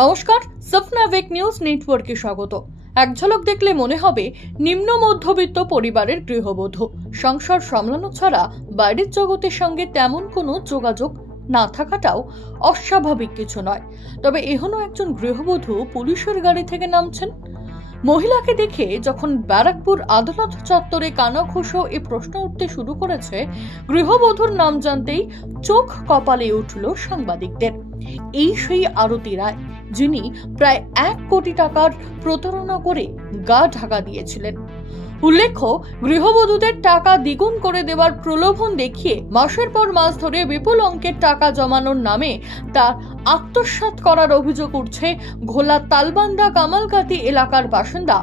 নমস্কার, সফনাভিক নিউজ নেটওয়ার্কে স্বাগত। এক ঝলক দেখলে মনে হবে নিম্ন মধ্যবিত্ত পরিবারের গৃহবধূ। সংসার সামলানো ছাড়া বাইরের জগতের সঙ্গে তেমন কোনো যোগাযোগ না থাকাটাও অস্বাভাবিক কিছু নয়। তবে এখনো একজন গৃহবধূ পুলিশের গাড়ি থেকে নামছেন। মহিলাকে দেখে যখন ব্যারাকপুর আদালত চত্বরে কানাঘুষো এই প্রশ্ন উঠতে শুরু করেছে, গৃহবধূর নাম জানতেই চোখ কপালে উঠল সাংবাদিকদের। এই সেই আরতি রায়, যিনি প্রায় 1 কোটি টাকার প্রতারণা করে গা ঢাকা দিয়েছিলেন। উল্লেখ্য, গৃহবধূদের টাকা দ্বিগুণ করে দেওয়ার প্রলোভন দেখিয়ে মাসের পর মাস ধরে বিপুল অঙ্কের টাকা জমানোর নামে তা আত্মসাৎ করার অভিযোগ উঠছে ঘোলা তালবান্দা কামালকাতি এলাকার বাসিন্দা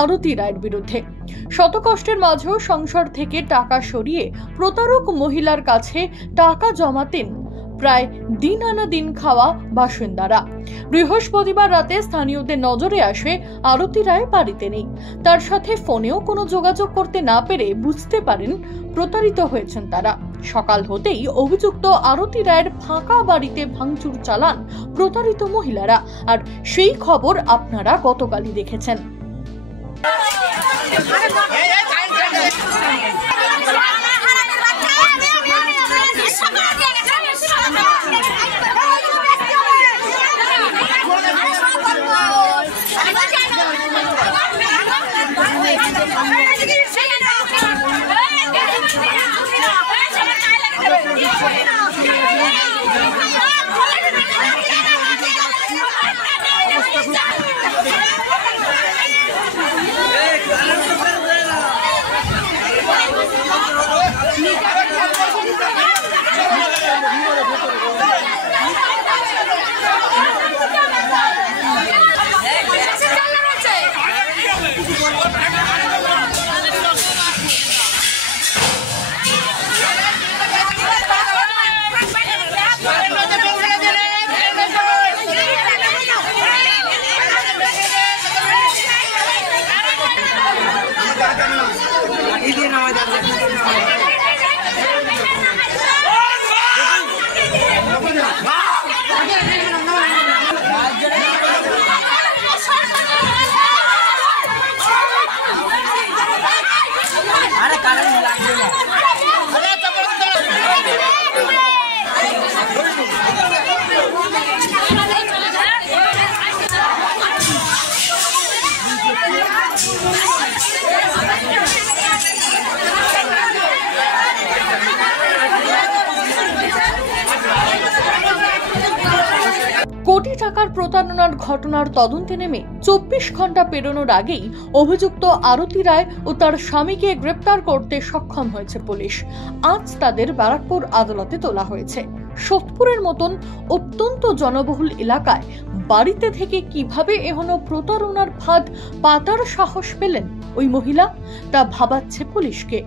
আরতি রায়ের বিরুদ্ধে। শত কষ্টের মাঝেও সংসার থেকে টাকা সরিয়ে প্রতারক মহিলার কাছে টাকা জমাতেন প্রায় দিন আনা দিন খাওয়া বাসিন্দারা। বৃহস্পতিবার রাতে স্থানীয়দের নজরে আসে আরতি রায় বাড়িতে নেই। তার সাথে ফোনেও কোনো যোগাযোগ করতে না পেরে বুঝতে পারেন প্রতারিত হয়েছেন তারা। সকাল হতেই অভিযুক্ত আরতি রায়ের ফাঁকা বাড়িতে ভাঙচুর চালান প্রতারিত মহিলারা। আর সেই খবর আপনারা গতকালই দেখেছেন। কোটি টাকার প্রতারণার ঘটনার তদন্তে নেমে 24 ঘন্টা পেরোনোর আগেই অভিযুক্ত আরতি রায় ও তার স্বামীকে গ্রেপ্তার করতে সক্ষম হয়েছে পুলিশ। আজ তাদের ব্যারাকপুর আদালতে তোলা হয়েছে। সোদপুরের মতন অত্যন্ত জনবহুল এলাকায় বাড়িতে থেকে কিভাবে এখনো প্রতারণার ফাঁদ পাতার সাহস পেলেন ওই মহিলা, তা ভাবাচ্ছে পুলিশকে।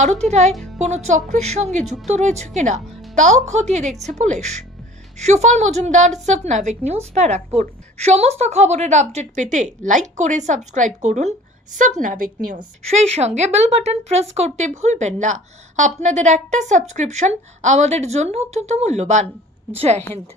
আরতি রায় কোনো চক্রের সঙ্গে যুক্ত রয়েছে কিনা তাও খতিয়ে দেখছে পুলিশ। সুফল মজুমদার, সফনাভিক নিউজ, ব্যারাকপুর। সমস্ত খবরের আপডেট পেতে লাইক করে সাবস্ক্রাইব করুন সফনাভিক নিউজ। সেই সঙ্গে বেল বাটন প্রেস করতে ভুলবেন না। আপনাদের একটা সাবস্ক্রিপশন আমাদের জন্য অত্যন্ত মূল্যবান। জয় হিন্দ।